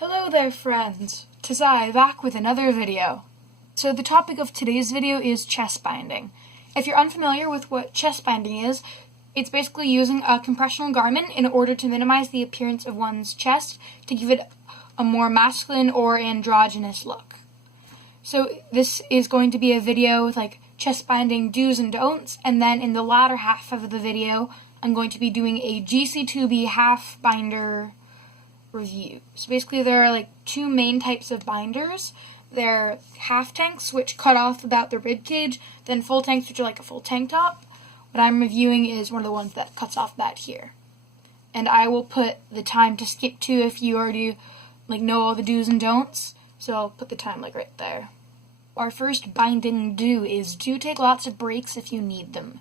Hello there friends, 'tis I, back with another video. So the topic of today's video is chest binding. If you're unfamiliar with what chest binding is, it's basically using a compressional garment in order to minimize the appearance of one's chest to give it a more masculine or androgynous look. So this is going to be a video with like chest binding do's and don'ts, and then in the latter half of the video I'm going to be doing a Gc2b half binder review. So basically there are like two main types of binders. They're half tanks, which cut off about the rib cage, then full tanks, which are like a full tank top. What I'm reviewing is one of the ones that cuts off that here. And I will put the time to skip to if you already like know all the do's and don'ts. So I'll put the time like right there. Our first binding do is do take lots of breaks if you need them.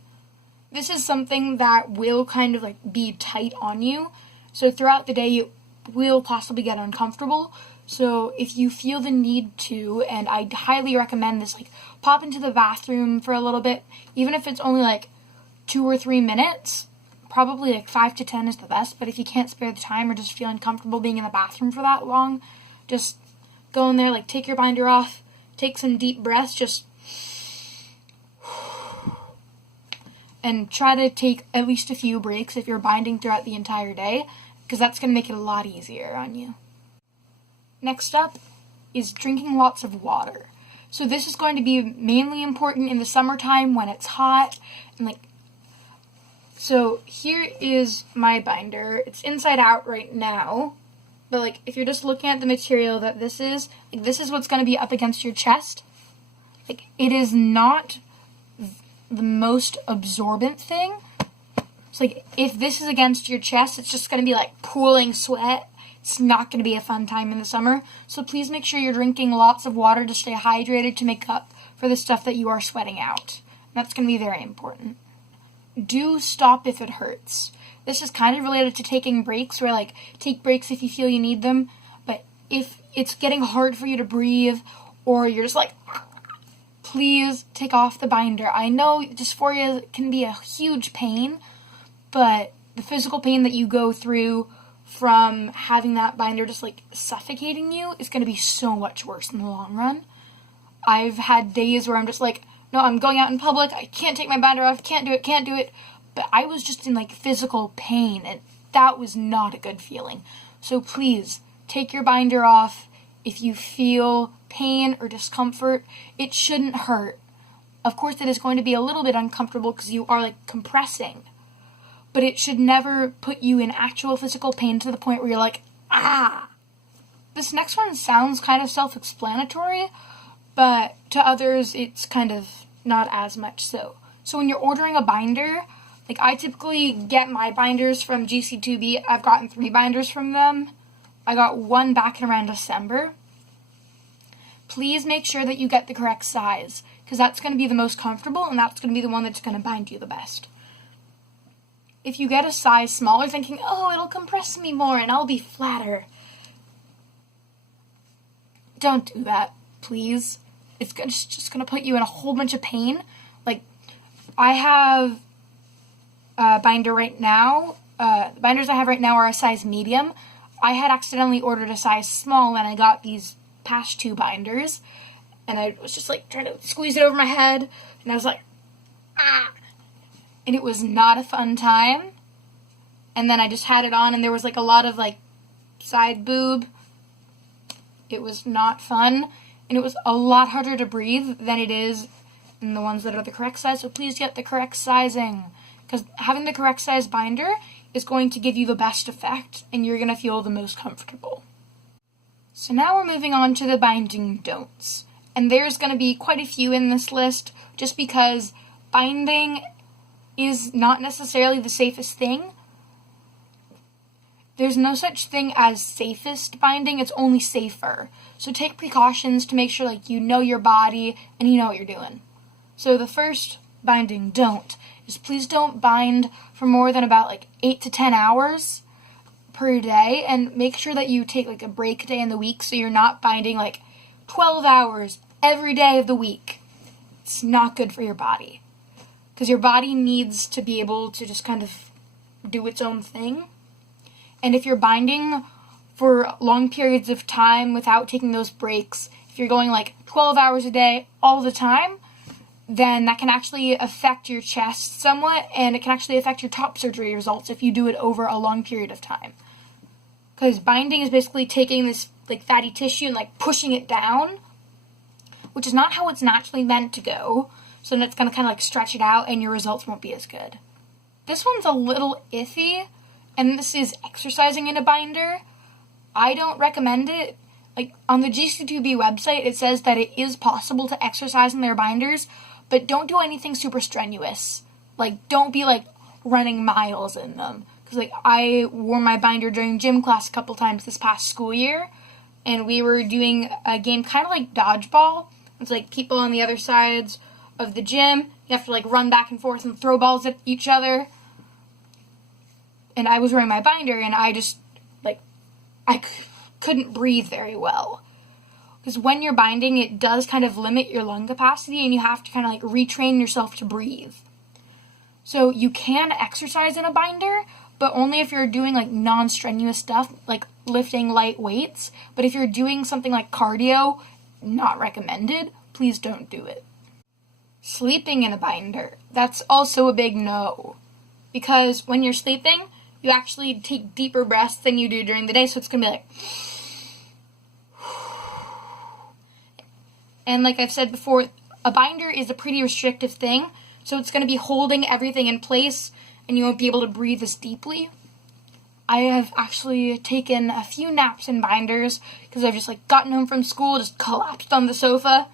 This is something that will kind of like be tight on you. So throughout the day you will possibly get uncomfortable. So if you feel the need to, and I highly recommend this, like pop into the bathroom for a little bit, even if it's only like 2 or 3 minutes, probably like 5 to 10 is the best, but if you can't spare the time or just feel uncomfortable being in the bathroom for that long, just go in there, like take your binder off, take some deep breaths, just and try to take at least a few breaks if you're binding throughout the entire day, because that's going to make it a lot easier on you. Next up is drinking lots of water. So this is going to be mainly important in the summertime when it's hot, and like, so here is my binder. It's inside out right now, but like if you're just looking at the material that this is, like this is what's going to be up against your chest. Like it is not the most absorbent thing. So like if this is against your chest, it's just going to be like pooling sweat. It's not going to be a fun time in the summer. So please make sure you're drinking lots of water to stay hydrated to make up for the stuff that you are sweating out. And that's going to be very important. Do stop if it hurts. This is kind of related to taking breaks, where like take breaks if you feel you need them. But if it's getting hard for you to breathe, or you're just like, please take off the binder. I know dysphoria can be a huge pain, but the physical pain that you go through from having that binder just like suffocating you is going to be so much worse in the long run. I've had days where I'm just like, no, I'm going out in public, I can't take my binder off, can't do it. But I was just in like physical pain, and that was not a good feeling. So please take your binder off if you feel pain or discomfort. It shouldn't hurt. Of course it is going to be a little bit uncomfortable because you are like compressing, but it should never put you in actual physical pain to the point where you're like, ah. This next one sounds kind of self-explanatory, but to others it's kind of not as much so. So when you're ordering a binder, like I typically get my binders from Gc2b. I've gotten 3 binders from them. I got one back in around December. Please make sure that you get the correct size, because that's going to be the most comfortable, and that's going to be the one that's going to bind you the best. If you get a size smaller thinking, oh, it'll compress me more and I'll be flatter, don't do that, please. It's just going to put you in a whole bunch of pain. Like, I have a binder right now. The binders I have right now are a size medium. I had accidentally ordered a size small when I got these past 2 binders, and I was just like trying to squeeze it over my head, and I was like, ah. And it was not a fun time. And then I just had it on, and there was like a lot of like side boob. It was not fun, and it was a lot harder to breathe than it is in the ones that are the correct size. So please get the correct sizing, because having the correct size binder is going to give you the best effect, and you're going to feel the most comfortable. So now we're moving on to the binding don'ts. And there's going to be quite a few in this list, just because binding is not necessarily the safest thing. There's no such thing as safest binding, it's only safer. So take precautions to make sure like you know your body and you know what you're doing. So the first binding don't is please don't bind for more than about like 8 to 10 hours per day, and make sure that you take like a break day in the week so you're not binding like 12 hours every day of the week. It's not good for your body, because your body needs to be able to just kind of do its own thing. And if you're binding for long periods of time without taking those breaks, if you're going like 12 hours a day all the time, then that can actually affect your chest somewhat, and it can actually affect your top surgery results if you do it over a long period of time. Because binding is basically taking this like fatty tissue and like pushing it down, which is not how it's naturally meant to go. So then it's going to kind of like stretch it out and your results won't be as good. This one's a little iffy, and this is exercising in a binder. I don't recommend it. Like on the Gc2b website, it says that it is possible to exercise in their binders, but don't do anything super strenuous. Like, don't be, like, running miles in them. Because, like, I wore my binder during gym class a couple times this past school year, and we were doing a game kind of like dodgeball. It's, like, people on the other sides of the gym. You have to, like, run back and forth and throw balls at each other. And I was wearing my binder, and I just, like, I couldn't breathe very well. Because when you're binding, it does kind of limit your lung capacity, and you have to kind of like retrain yourself to breathe. So you can exercise in a binder, but only if you're doing like non-strenuous stuff, like lifting light weights. But if you're doing something like cardio, not recommended. Please don't do it. Sleeping in a binder, that's also a big no. Because when you're sleeping, you actually take deeper breaths than you do during the day, so it's going to be like... And like I've said before, a binder is a pretty restrictive thing, so it's going to be holding everything in place, and you won't be able to breathe as deeply. I have actually taken a few naps in binders, because I've just like gotten home from school, just collapsed on the sofa,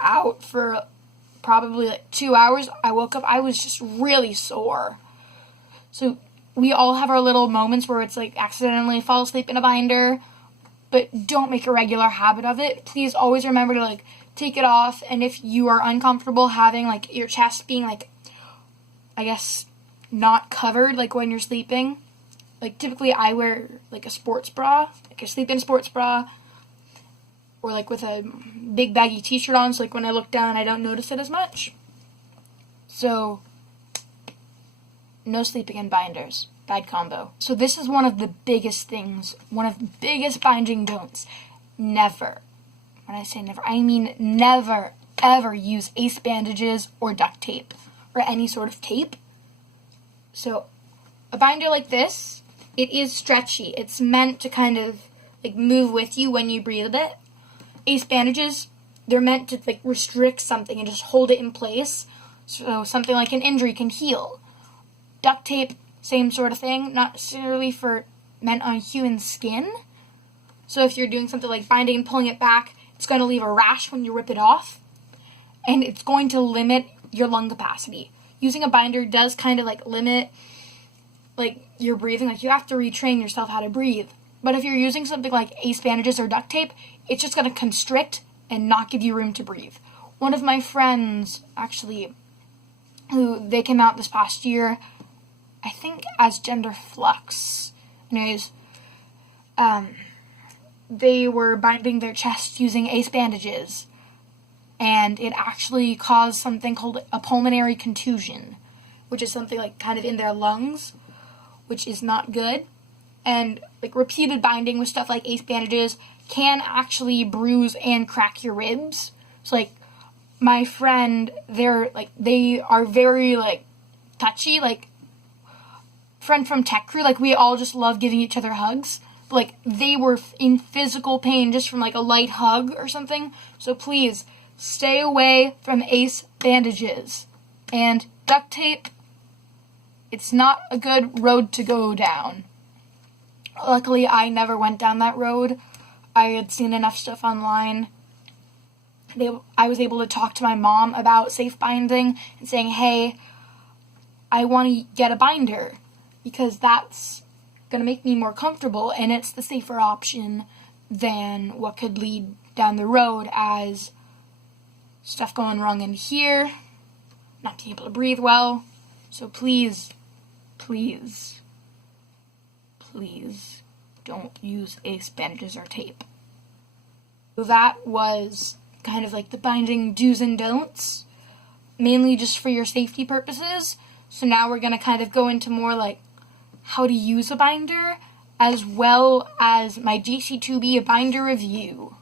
out for probably like 2 hours. I woke up, I was just really sore. So we all have our little moments where it's like accidentally fall asleep in a binder, but don't make a regular habit of it. Please always remember to like take it off, and if you are uncomfortable having like your chest being like, I guess, not covered like when you're sleeping, like typically I wear like a sports bra, like a sleep-in sports bra, or like with a big baggy t-shirt on, so like when I look down I don't notice it as much. So no sleeping in binders. Bad combo. So this is one of the biggest things, one of the biggest binding don'ts. Never, when I say never, I mean never, ever use ace bandages or duct tape or any sort of tape. So a binder like this, it is stretchy. It's meant to kind of like move with you when you breathe a bit. Ace bandages, they're meant to like restrict something and just hold it in place so something like an injury can heal. Duct tape, same sort of thing, not necessarily meant on human skin. So if you're doing something like binding and pulling it back, it's going to leave a rash when you rip it off, and it's going to limit your lung capacity. Using a binder does kind of like limit like your breathing, like you have to retrain yourself how to breathe. But if you're using something like ace bandages or duct tape, it's just going to constrict and not give you room to breathe. One of my friends, actually, they came out this past year, I think as gender flux. Anyways, they were binding their chest using ace bandages, and it actually caused something called a pulmonary contusion, which is something like kind of in their lungs, which is not good. And like repeated binding with stuff like ace bandages can actually bruise and crack your ribs. So like my friend, they are very like touchy, like friend from tech crew, like we all just love giving each other hugs. But, like they were in physical pain just from like a light hug or something. So please stay away from ace bandages and duct tape. It's not a good road to go down. Luckily, I never went down that road. I had seen enough stuff online. I was able to talk to my mom about safe binding and saying, hey, I want to get a binder because that's going to make me more comfortable, and it's the safer option than what could lead down the road as stuff going wrong in here, not being able to breathe well. So please, please, please don't use ace bandages or tape. So that was kind of like the binding do's and don'ts, mainly just for your safety purposes. So now we're going to kind of go into more like how to use a binder as well as my Gc2b binder review.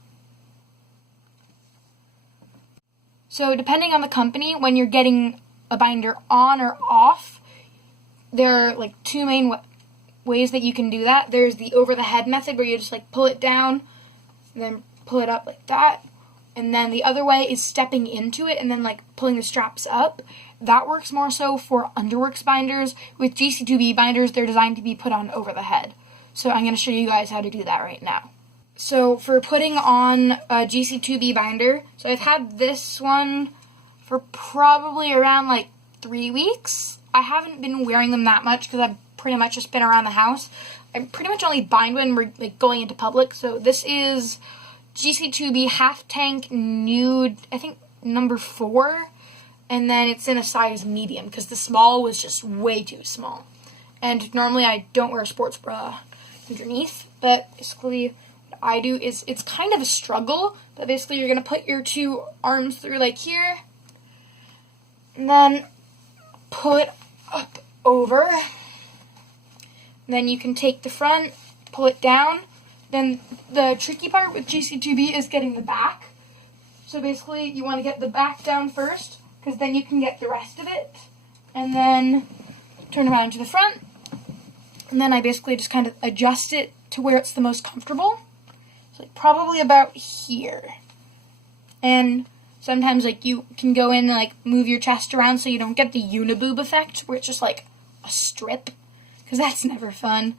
So depending on the company, when you're getting a binder on or off, there are like two main ways that you can do that. There's the over the head method where you just like pull it down and then pull it up like that. And then the other way is stepping into it and then like pulling the straps up. That works more so for underworks binders. With Gc2b binders, they're designed to be put on over the head. So I'm going to show you guys how to do that right now. So for putting on a Gc2b binder, so I've had this one for probably around like 3 weeks. I haven't been wearing them that much because I've pretty much just been around the house. I pretty much only bind when we're like going into public. So this is Gc2b Half Tank Nude, I think number 4. And then it's in a size medium because the small was just way too small. And normally I don't wear a sports bra underneath, but basically what I do is, it's kind of a struggle, but basically you're going to put your 2 arms through like here, and then pull it up over. And then you can take the front, pull it down. Then the tricky part with Gc2b is getting the back. So basically you want to get the back down first, because then you can get the rest of it. And then turn around to the front. And then I basically just kind of adjust it to where it's the most comfortable. So like probably about here. And sometimes like you can go in and like move your chest around so you don't get the uniboob effect where it's just like a strip, because that's never fun.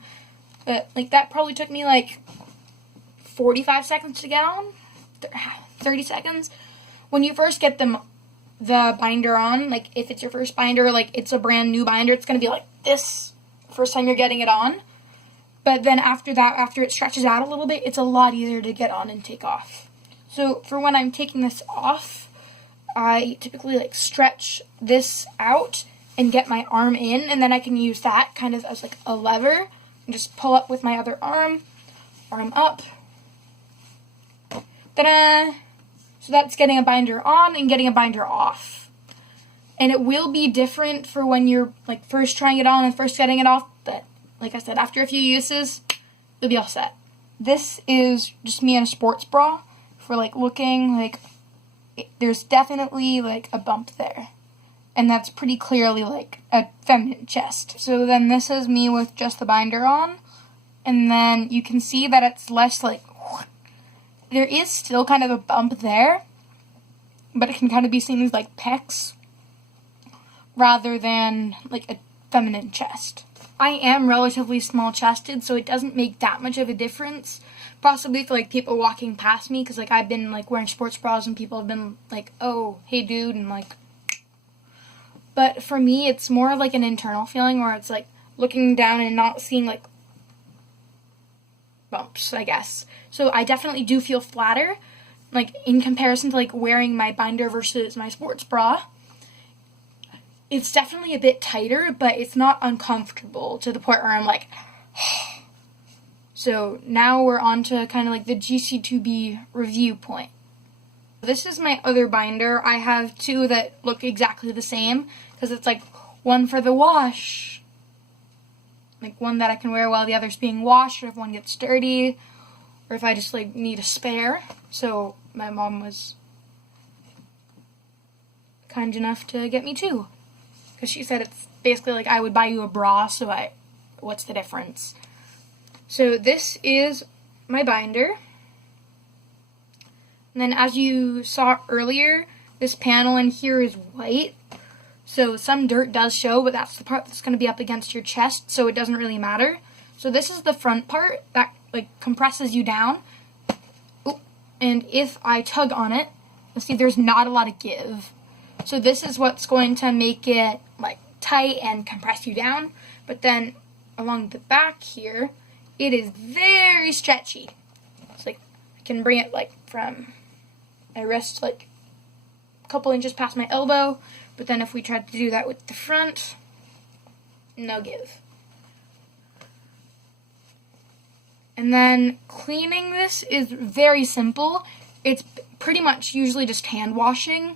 But like that probably took me like 45 seconds to get on, 30 seconds. When you first get the binder on, like if it's your first binder, like it's a brand new binder, it's going to be like this first time you're getting it on. But then after that, after it stretches out a little bit, it's a lot easier to get on and take off. So for when I'm taking this off, I typically like stretch this out and get my arm in, and then I can use that kind of as like a lever and just pull up with my other arm up. Ta-da! So that's getting a binder on and getting a binder off. And it will be different for when you're like first trying it on and first getting it off, but like I said, after a few uses, you'll be all set. This is just me in a sports bra for like looking like there's definitely like a bump there. And that's pretty clearly like a feminine chest. So then this is me with just the binder on. And then you can see that it's less like, there is still kind of a bump there, but it can kind of be seen as like pecs rather than like a feminine chest. I am relatively small chested, so it doesn't make that much of a difference. Possibly for like people walking past me, because like I've been like wearing sports bras and people have been like, oh, hey dude, and like, but for me it's more of like an internal feeling where it's like looking down and not seeing like bumps, I guess. So I definitely do feel flatter, like in comparison to like wearing my binder versus my sports bra. It's definitely a bit tighter, but it's not uncomfortable to the point where I'm like, So now we're on to kind of like the Gc2b review point. This is my other binder. I have 2 that look exactly the same, because it's like one for the wash, like one that I can wear while the other's being washed, or if one gets dirty, or if I just like need a spare. So my mom was kind enough to get me 2. Because she said it's basically like I would buy you a bra, so what's the difference? So this is my binder. And then as you saw earlier, this panel in here is white. So some dirt does show, but that's the part that's going to be up against your chest, so it doesn't really matter. So this is the front part that like compresses you down. Ooh. And if I tug on it, you'll see there's not a lot of give. So this is what's going to make it like tight and compress you down. But then along the back here, it is very stretchy. It's like I can bring it like from my wrist like a couple inches past my elbow. But then if we tried to do that with the front, no give. And then cleaning this is very simple. It's pretty much usually just hand washing.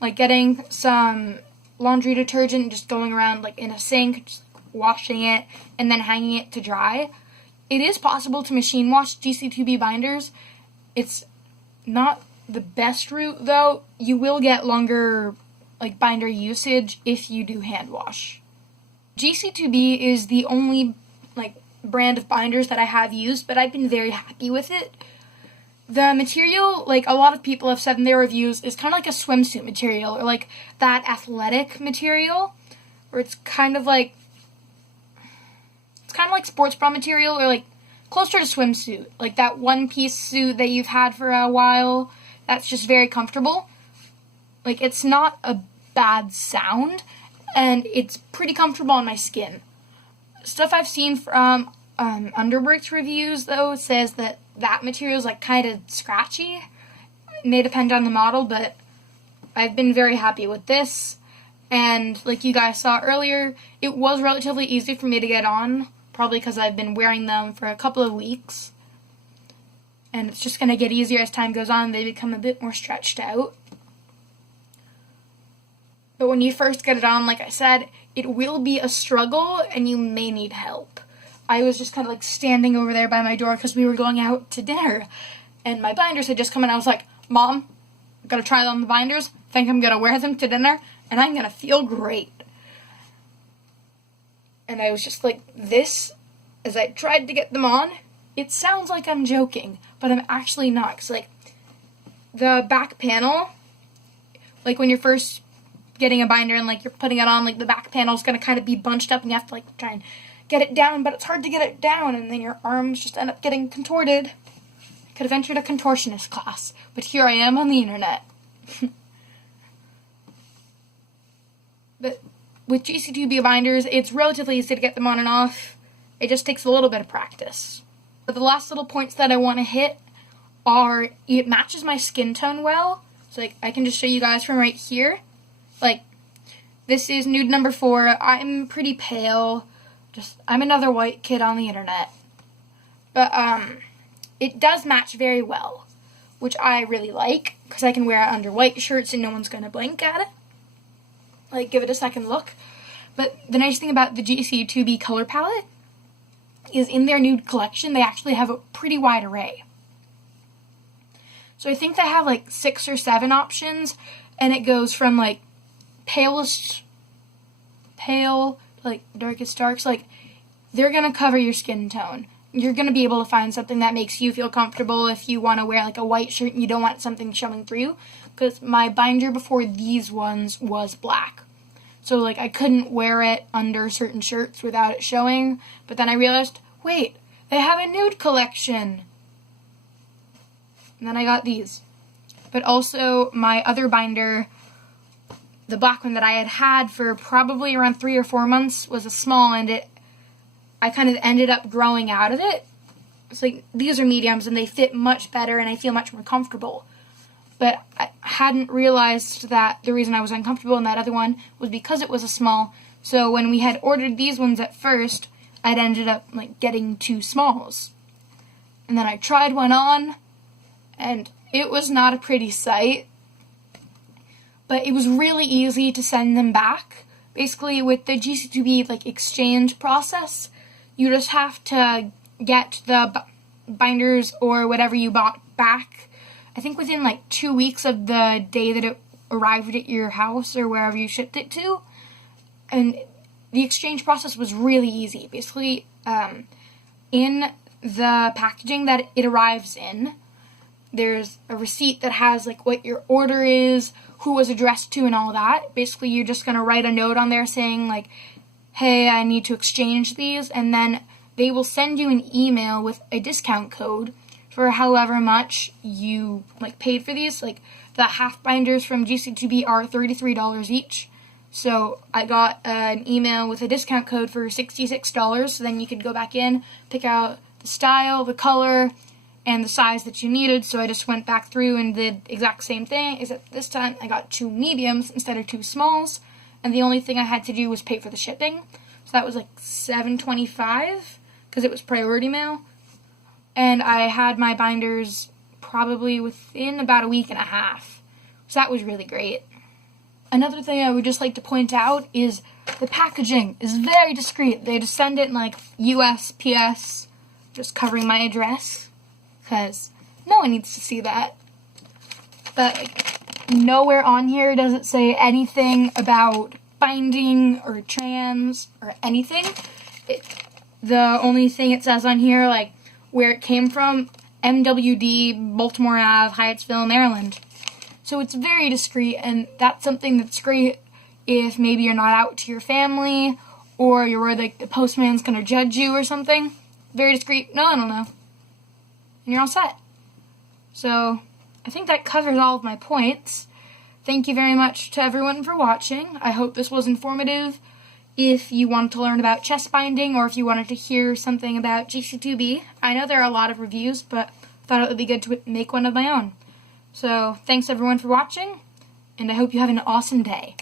Like getting some laundry detergent, just going around like in a sink, just washing it, and then hanging it to dry. It is possible to machine wash Gc2b binders. It's not the best route, though. You will get longer binder usage if you do hand wash. Gc2b is the only brand of binders that I have used, but I've been very happy with it. The material, a lot of people have said in their reviews, is kind of like a swimsuit material, or that athletic material, where it's kind of like sports bra material, or closer to swimsuit, that one-piece suit that you've had for a while. That's just very comfortable. It's not a bad sound, and it's pretty comfortable on my skin. Stuff I've seen from Underworks reviews, though, says that material is kind of scratchy. It may depend on the model, but I've been very happy with this. And like you guys saw earlier, it was relatively easy for me to get on, probably because I've been wearing them for a couple of weeks. And it's just going to get easier as time goes on. They become a bit more stretched out. But when you first get it on, like I said, it will be a struggle, and you may need help. I was just kind of standing over there by my door because we were going out to dinner, and my binders had just come in. I was like, Mom, I've got to try on the binders. Think I'm going to wear them to dinner, and I'm going to feel great. And I was just like this as I tried to get them on. It sounds like I'm joking, but I'm actually not. Because, the back panel, when you're first getting a binder and you're putting it on, the back panel is going to kind of be bunched up, and you have to try and get it down, but it's hard to get it down, and then your arms just end up getting contorted. I could have entered a contortionist class, but here I am on the internet. But with Gc2b binders, it's relatively easy to get them on and off. It just takes a little bit of practice. But the last little points that I want to hit are, it matches my skin tone well. So I can just show you guys from right here. This is nude number 4. I'm pretty pale. I'm another white kid on the internet. But it does match very well, which I really like, because I can wear it under white shirts and no one's going to blink at it. Give it a second look. But the nice thing about the Gc2b color palette is in their nude collection, they actually have a pretty wide array. So I think they have 6 or 7 options, and it goes from palest pale to darkest darks. They're gonna cover your skin tone. You're gonna be able to find something that makes you feel comfortable if you want to wear a white shirt and you don't want something showing through. Because my binder before these ones was black, so I couldn't wear it under certain shirts without it showing. But then I realized, wait, they have a nude collection. And then I got these. But also my other binder, the black one that I had for probably around 3 or 4 months, was a small, and I kind of ended up growing out of it. It's these are mediums, and they fit much better, and I feel much more comfortable. But I hadn't realized that the reason I was uncomfortable in that other one was because it was a small. So when we had ordered these ones at first, I'd ended up getting 2 smalls. And then I tried one on, and it was not a pretty sight. But it was really easy to send them back. Basically, with the Gc2b exchange process, you just have to get the binders or whatever you bought back, I think within 2 weeks of the day that it arrived at your house or wherever you shipped it to. And the exchange process was really easy. Basically, in the packaging that it arrives in, there's a receipt that has what your order is, who was addressed to, and all that. Basically, you're just going to write a note on there saying hey, I need to exchange these, and then they will send you an email with a discount code for however much you paid for these. The half binders from Gc2b are $33 each. So I got an email with a discount code for $66, so then you could go back in, pick out the style, the color, and the size that you needed. So I just went back through and did exact same thing, except this time I got 2 mediums instead of 2 smalls, and the only thing I had to do was pay for the shipping. So that was $7.25 because it was priority mail. And I had my binders probably within about a week and a half. So that was really great. Another thing I would just like to point out is the packaging is very discreet. They just send it in USPS just covering my address, because no one needs to see that. But like, nowhere on here does it say anything about binding or trans or anything. The only thing it says on here, like, where it came from, MWD, Baltimore Ave, Hyattsville, Maryland. So it's very discreet, and that's something that's great if maybe you're not out to your family, or you're worried like the postman's gonna judge you or something. Very discreet, no, I don't know. And you're all set. So I think that covers all of my points. Thank you very much to everyone for watching. I hope this was informative. If you wanted to learn about chest binding, or if you wanted to hear something about Gc2b, I know there are a lot of reviews, but I thought it would be good to make one of my own. So thanks everyone for watching, and I hope you have an awesome day.